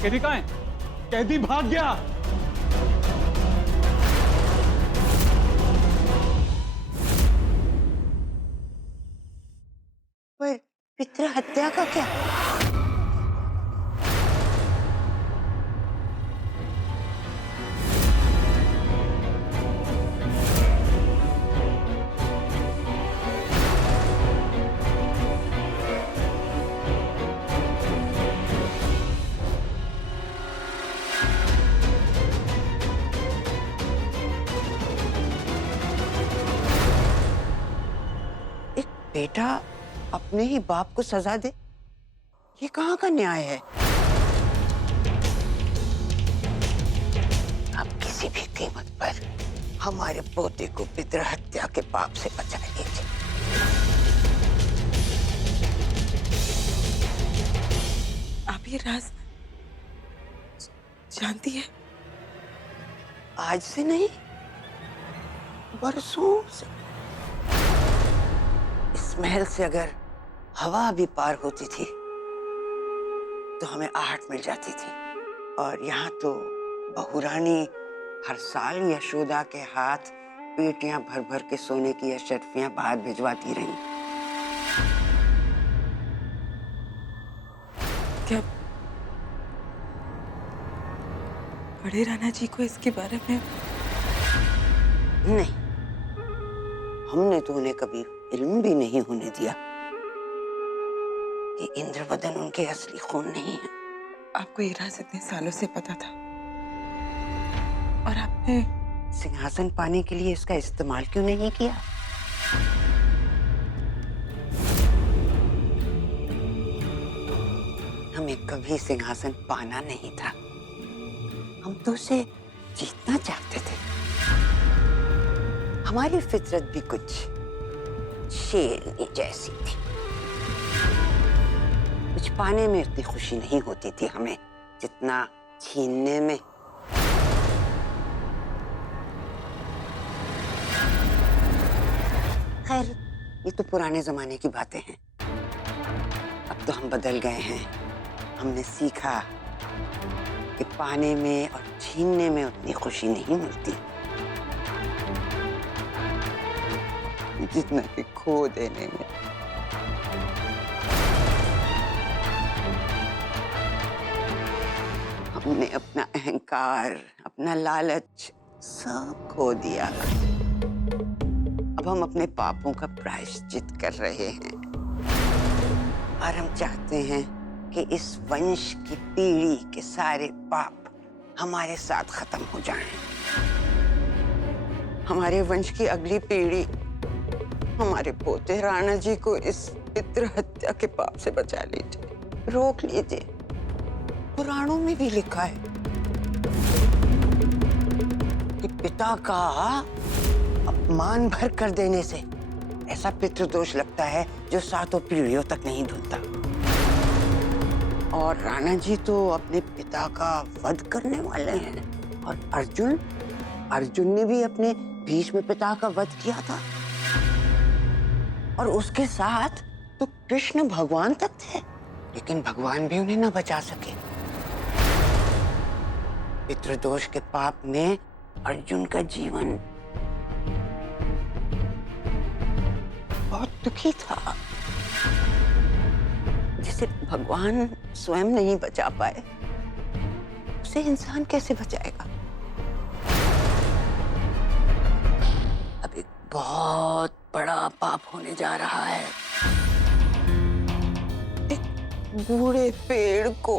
कैदी कहाँ है? कैदी भाग गया। पर पितृ हत्या का क्या? एक बेटा अपने ही बाप को सजा दे, ये कहाँ का न्याय है? आप किसी भी कीमत पर हमारे पोते को पितृ हत्या के पाप से बचा लीजिए। आप ये राज जानती है? आज से नहीं, बरसों से। इस महल से अगर हवा भी पार होती थी तो हमें आहट मिल जाती थी, और यहाँ तो बहू रानी हर साल यशोदा के हाथ पेटियां भर भर के सोने की अशर्फियां बाहर भिजवाती रही। क्या बड़े राणा जी को इसके बारे में? नहीं, हमने तो उन्हें कभी इल्म भी नहीं होने दिया कि इंद्रवदन उनके असली खून नहीं है। आपको ये राज इतने सालों से पता था और आपने सिंहासन पाने के लिए इसका इस्तेमाल क्यों नहीं किया? हमें कभी सिंहासन पाना नहीं था, हम तो उसे जीतना चाहते थे। हमारी फितरत भी कुछ शेरनी जैसी थी। कुछ पाने में इतनी खुशी नहीं होती थी हमें जितना छीनने में। खैर, ये तो पुराने जमाने की बातें हैं। अब तो हम बदल गए हैं। हमने सीखा कि पाने में और छीनने में उतनी खुशी नहीं मिलती जितना कि खो देने में। हमने अपना अहंकार, अपना लालच सब खो दिया। अब हम अपने पापों का प्रायश्चित कर रहे हैं और हम चाहते हैं कि इस वंश की पीढ़ी के सारे पाप हमारे साथ खत्म हो जाएं। हमारे वंश की अगली पीढ़ी हमारे पोते राणा जी को इस पितृ हत्या के पाप से बचा लीजिए, रोक लीजिए। पुराणों में भी लिखा है कि पिता का अपमान भर कर देने से ऐसा पितृदोष लगता है जो 7 पीढ़ियों तक नहीं धुलता। और राणा जी तो अपने पिता का वध करने वाले हैं, और अर्जुन ने भी अपने भीष्म पिता का वध किया था, और उसके साथ तो कृष्ण भगवान तक थे, लेकिन भगवान भी उन्हें न बचा सके। पितृदोष के पाप में अर्जुन का जीवन बहुत दुखी था। जिसे भगवान स्वयं नहीं बचा पाए, उसे इंसान कैसे बचाएगा? अब एक बहुत बड़ा पाप होने जा रहा है। एक बूढ़े पेड़ को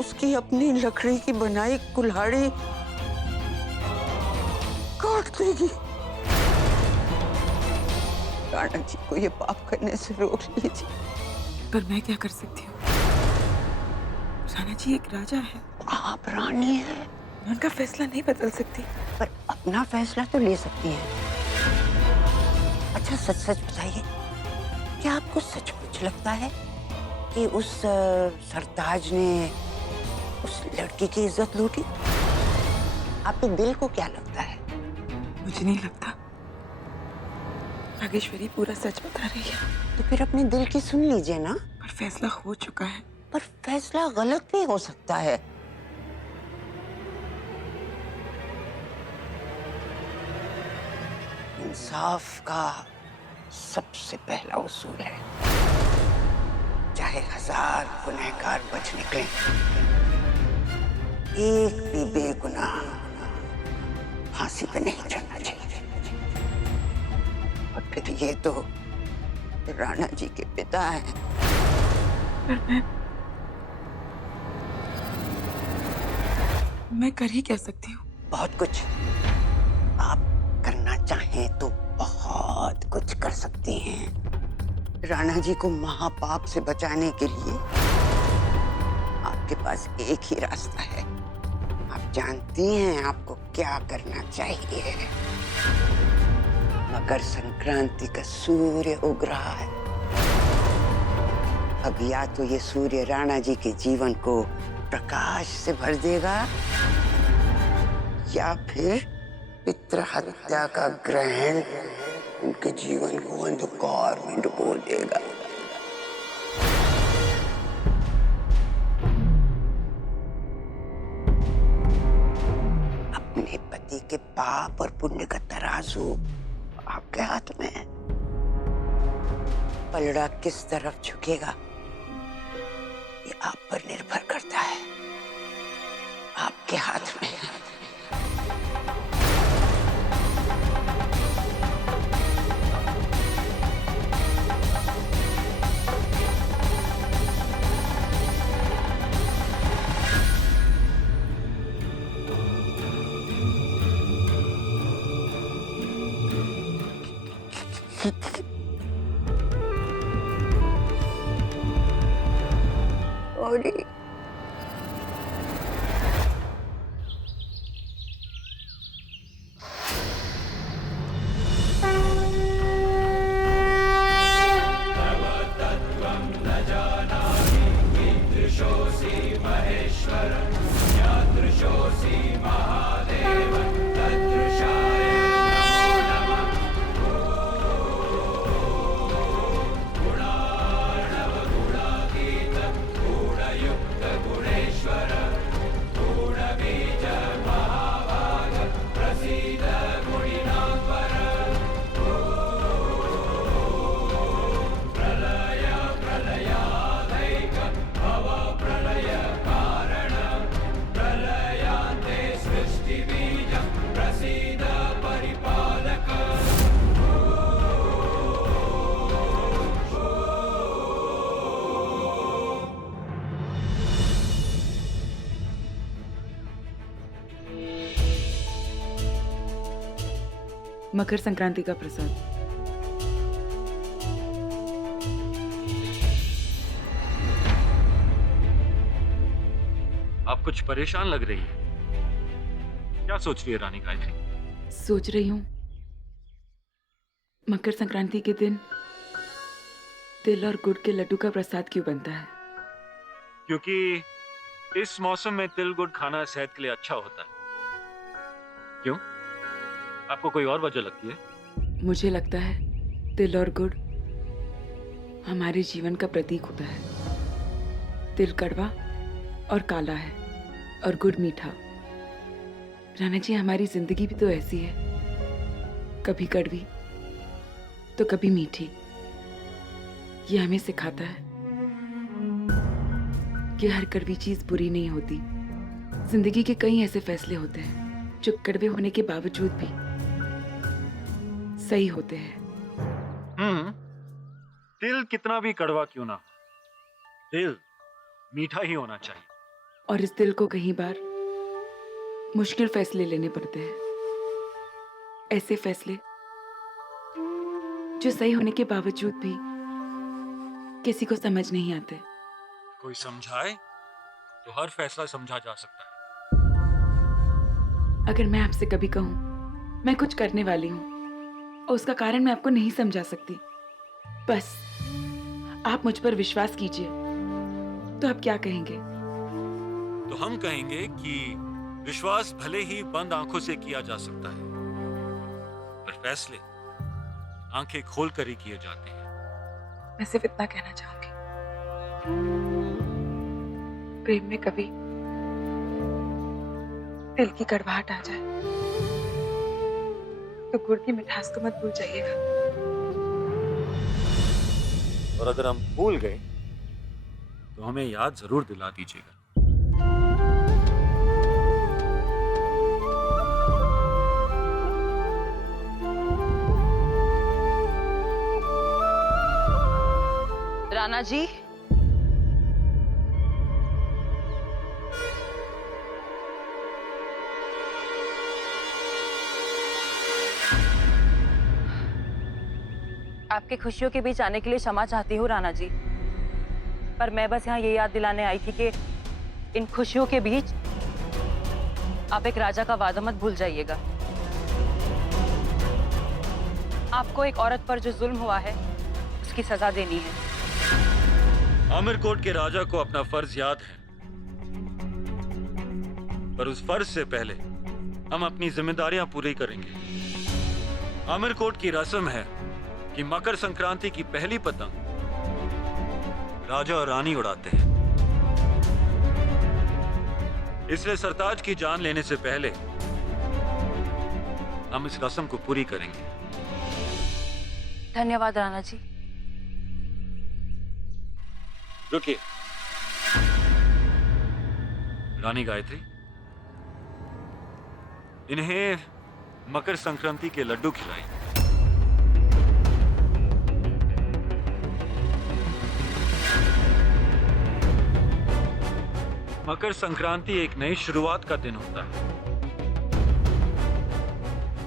उसकी अपनी लकड़ी की बनाई कुल्हाड़ी काट देगी। राणा जी को ये पाप करने से रोक लीजिए। पर मैं क्या कर सकती हूँ? राणा जी एक राजा है। आप रानी हैं। मैं उनका फैसला नहीं बदल सकती। पर अपना फैसला तो ले सकती हैं। अच्छा, सच सच बताइए, क्या आपको सचमुच लगता है कि उस सरताज ने उस लड़की की इज्जत लूटी? आपके दिल को क्या लगता है? मुझे नहीं लगता। नागेश्वरी पूरा सच बता रही है। तो फिर अपने दिल की सुन लीजिए ना। पर फैसला हो चुका है। पर फैसला गलत भी हो सकता है। इंसाफ का सबसे पहला उसूल है, चाहे 1000 गुनहगार बच निकले, एक भी बेगुनाह फांसी पे नहीं चढ़ना चाहिए। और फिर ये तो राणा जी के पिता हैं। पर मैं कर ही क्या सकती हूँ? बहुत कुछ। आप करना चाहें तो बहुत कुछ कर सकती हैं। राणा जी को महापाप से बचाने के लिए आपके पास एक ही रास्ता है। आप जानती हैं आपको क्या करना चाहिए। मकर संक्रांति का सूर्य उग रहा है। अब या तो ये सूर्य राणा जी के जीवन को प्रकाश से भर देगा, या फिर पितृ हत्या का ग्रहण उनके जीवन को अंधकार में डुबो देगा। अपने पति के पाप और पुण्य का तराजू आपके हाथ में है। पलड़ा किस तरफ झुकेगा ये आप पर निर्भर करता है। आपके हाथ में है। और मकर संक्रांति का प्रसाद। आप कुछ परेशान लग रही है। क्या सोच रही है रानी गायत्री? सोच रही हूँ मकर संक्रांति के दिन तिल और गुड़ के लड्डू का प्रसाद क्यों बनता है? क्योंकि इस मौसम में तिल गुड़ खाना सेहत के लिए अच्छा होता है। क्यों? आपको कोई और वजह लगती है? मुझे लगता है तिल और गुड़ हमारे जीवन का प्रतीक होता है। तिल कड़वा और काला है और गुड़ मीठा। राणा जी, हमारी जिंदगी भी तो ऐसी है, कभी कड़वी तो कभी मीठी। ये हमें सिखाता है कि हर कड़वी चीज बुरी नहीं होती। जिंदगी के कई ऐसे फैसले होते हैं जो कड़वे होने के बावजूद भी सही होते हैं। तिल कितना भी कड़वा क्यों ना हो, दिल मीठा ही होना चाहिए। और इस दिल को कई बार मुश्किल फैसले लेने पड़ते हैं। ऐसे फैसले जो सही होने के बावजूद भी किसी को समझ नहीं आते। कोई समझाए तो हर फैसला समझा जा सकता है। अगर मैं आपसे कभी कहूं मैं कुछ करने वाली हूं और उसका कारण मैं आपको नहीं समझा सकती, बस आप मुझ पर विश्वास कीजिए, तो आप क्या कहेंगे? तो हम कहेंगे कि विश्वास भले ही बंद आंखों से किया जा सकता है, पर फैसले आंखें खोलकर ही किए जाते हैं। मैं सिर्फ इतना कहना चाहूंगी, प्रेम में कभी दिल की कड़वाहट आ जाए तो गुड़ की मिठास को मत भूल जाइएगा। और अगर हम भूल गए तो हमें याद जरूर दिला दीजिएगा। राणा जी, आपके खुशियों के बीच आने के लिए क्षमा चाहती हूँ राणा जी, पर मैं बस यहाँ ये याद दिलाने आई थी कि इन खुशियों के बीच आप एक राजा का वादा मत भूल जाइएगा। आपको एक औरत पर जो जुल्म हुआ है उसकी सजा देनी है। आमिरकोट के राजा को अपना फर्ज याद है, पर उस फर्ज से पहले हम अपनी जिम्मेदारियां पूरी करेंगे। आमिरकोट की रस्म है कि मकर संक्रांति की पहली पतंग राजा और रानी उड़ाते हैं। इसलिए सरताज की जान लेने से पहले हम इस रस्म को पूरी करेंगे। धन्यवाद राणा जी। रुकिए, रानी गायत्री, इन्हें मकर संक्रांति के लड्डू खिलाएं। मकर संक्रांति एक नई शुरुआत का दिन होता है।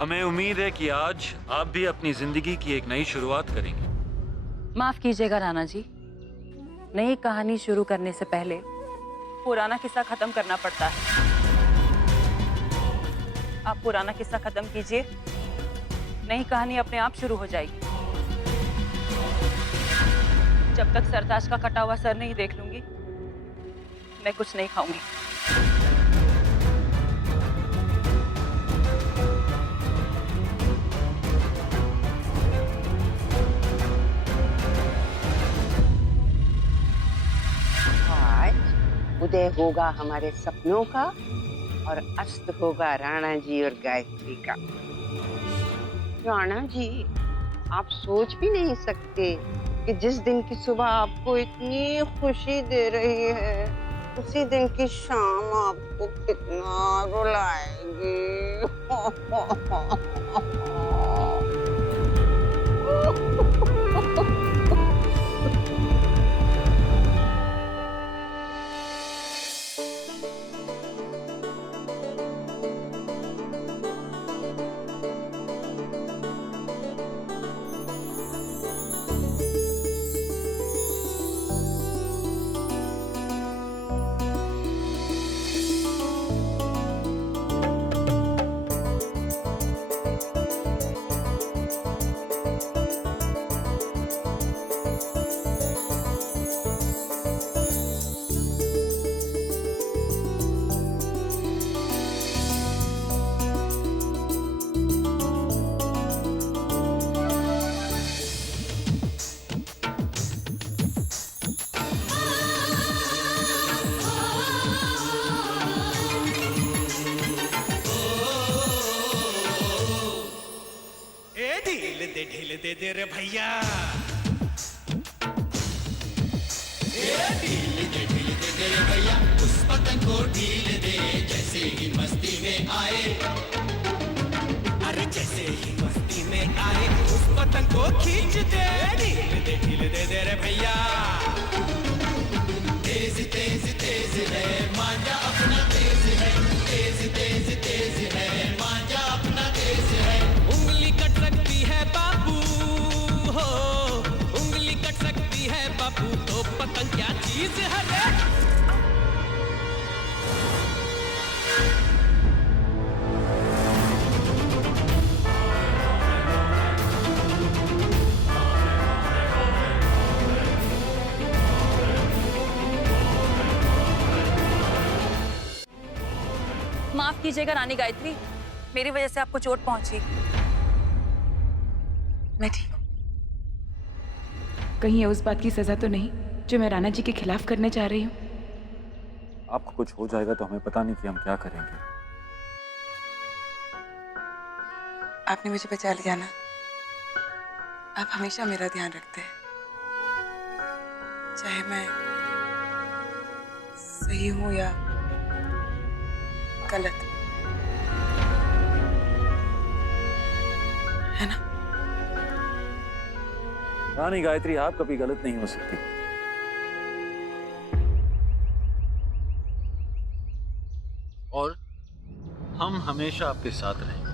हमें उम्मीद है कि आज आप भी अपनी जिंदगी की एक नई शुरुआत करेंगे। माफ कीजिएगा राणा जी, नई कहानी शुरू करने से पहले पुराना किस्सा खत्म करना पड़ता है। आप पुराना किस्सा खत्म कीजिए, नई कहानी अपने आप शुरू हो जाएगी। जब तक सरताज का कटा हुआ सर नहीं देख लूंगी, मैं कुछ नहीं खाऊंगी। आज उदय होगा हमारे सपनों का और अस्त होगा राणा जी और गायत्री का। राणा जी, आप सोच भी नहीं सकते कि जिस दिन की सुबह आपको इतनी खुशी दे रही है, उसी दिन की शाम आपको कितना रुलाएगी। ढील दे रे भैया, ढील दे रे भैया, उस पतंग को ढील दे जैसे ही मस्ती में आए। अरे जैसे ही मस्ती में आए उस पतंग को खींच दे। ढील दे रे भैया, तेज तेज तेज है मांझा अपना तेज है, तेज तेज तेज है मांझा अपना तेज है। उंगली कट सकती है बाबू हो, उंगली कट सकती है बाबू, तो पतंग क्या चीज है रे। माफ कीजिएगा रानी गायत्री, मेरी वजह से आपको चोट पहुंची। मैं ठीक हूँ। कहीं ये उस बात की सजा तो नहीं जो मैं राणा जी के खिलाफ करने जा रही हूँ? आपको कुछ हो जाएगा तो हमें पता नहीं कि हम क्या करेंगे। आपने मुझे बचा लिया ना। आप हमेशा मेरा ध्यान रखते हैं, चाहे मैं सही हूं या गलत, है ना? रानी गायत्री, आप कभी गलत नहीं हो सकती। और हम हमेशा आपके साथ रहेंगे।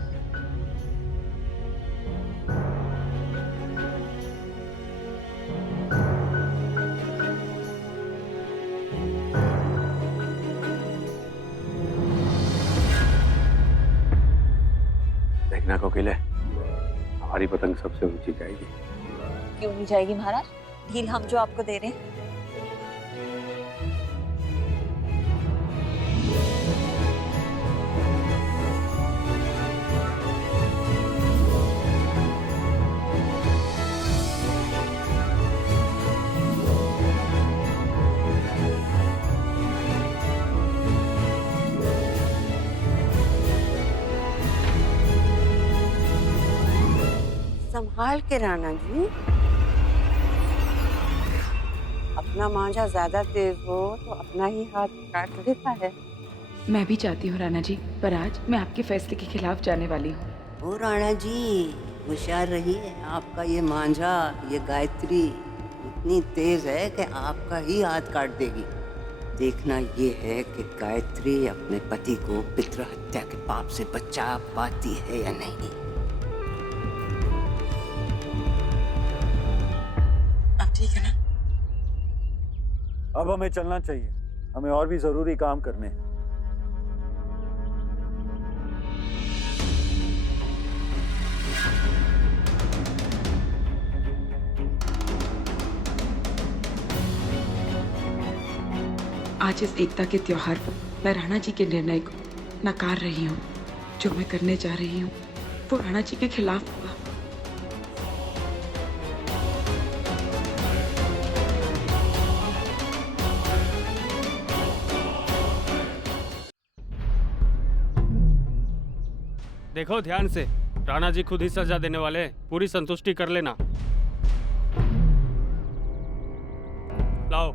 देखना कोकिले, हमारी पतंग सबसे ऊंची जाएगी। क्यों नहीं जाएगी महाराज? ढील हम जो आपको दे रहे हैं। संभाल के राणा जी, अपना मांझा ज्यादा तेज हो तो अपना ही हाथ काट देता है। मैं भी चाहती हूँ राणा जी, पर आज मैं आपके फैसले के खिलाफ जाने वाली हूँ। ओ राणा जी, होशियार रहिए। आपका ये मांझा, ये गायत्री इतनी तेज है कि आपका ही हाथ काट देगी। देखना ये है कि गायत्री अपने पति को पितृहत्या के पाप से बचा पाती है या नहीं। आप ठीक है ना? अब हमें चलना चाहिए, हमें और भी जरूरी काम करने हैं। आज इस एकता के त्योहार पर मैं राणा जी के निर्णय को नकार रही हूँ। जो मैं करने जा रही हूँ वो राणा जी के खिलाफ होगा। देखो ध्यान से, राणा जी खुद ही सजा देने वाले हैं, पूरी संतुष्टि कर लेना। लाओ।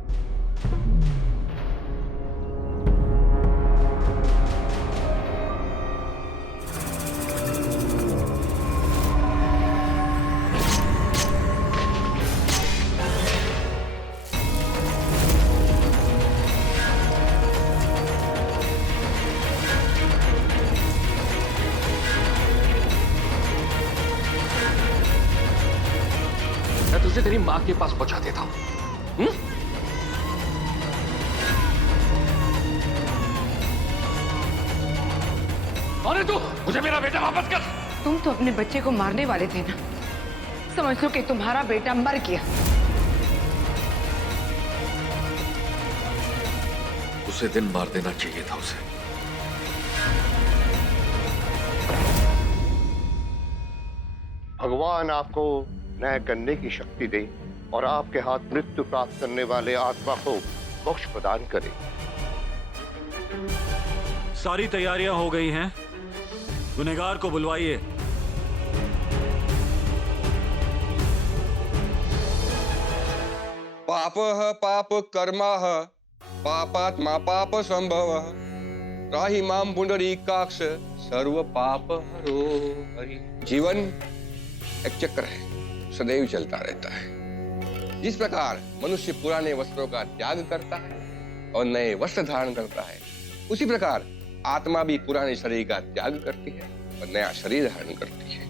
मैं तुझे तेरी माँ के पास पहुंचा देता हूँ। कौन है तू? मुझे मेरा बेटा वापस कर। तुम तो अपने बच्चे को मारने वाले थे ना। समझ लो कि तुम्हारा बेटा मर गया। उसे दिन मार देना चाहिए था उसे। भगवान आपको न्याय करने की शक्ति दे और आपके हाथ मृत्यु प्राप्त करने वाले आत्मा को मोक्ष प्रदान करे। सारी तैयारियां हो गई हैं, गुनहगार को बुलवाइए। पापः पाप कर्मः पापात्मा पाप संभवः राहि माम पुंडरीकाक्ष सर्व पाप हरो हरि। जीवन एक चक्र है, सदैव चलता रहता है। जिस प्रकार मनुष्य पुराने वस्त्रों का त्याग करता है और नए वस्त्र धारण करता है, उसी प्रकार आत्मा भी पुराने शरीर का त्याग करती है और नया शरीर धारण करती है।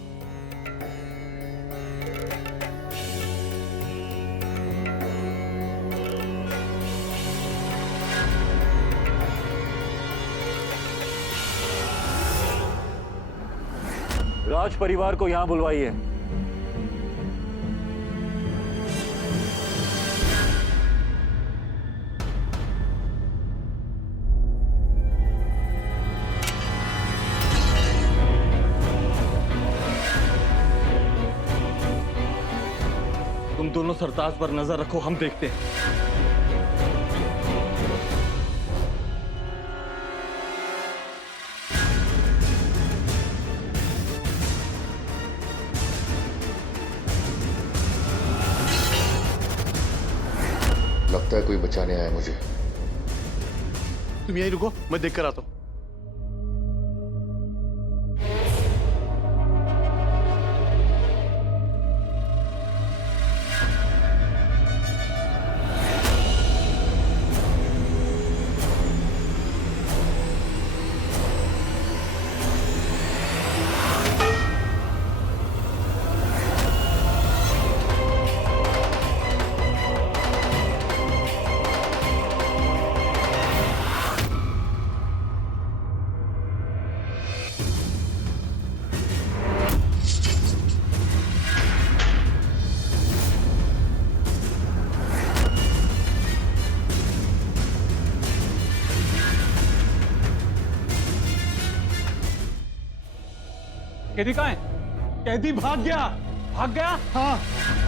राज परिवार को यहां बुलवाइए। तुम दोनों सरताज पर नजर रखो, हम देखते हैं। लगता है कोई बचाने आया मुझे। तुम यहीं रुको, मैं देख कर आता हूँ। कैदी कहाँ है? कैदी भाग गया। भाग गया? हाँ।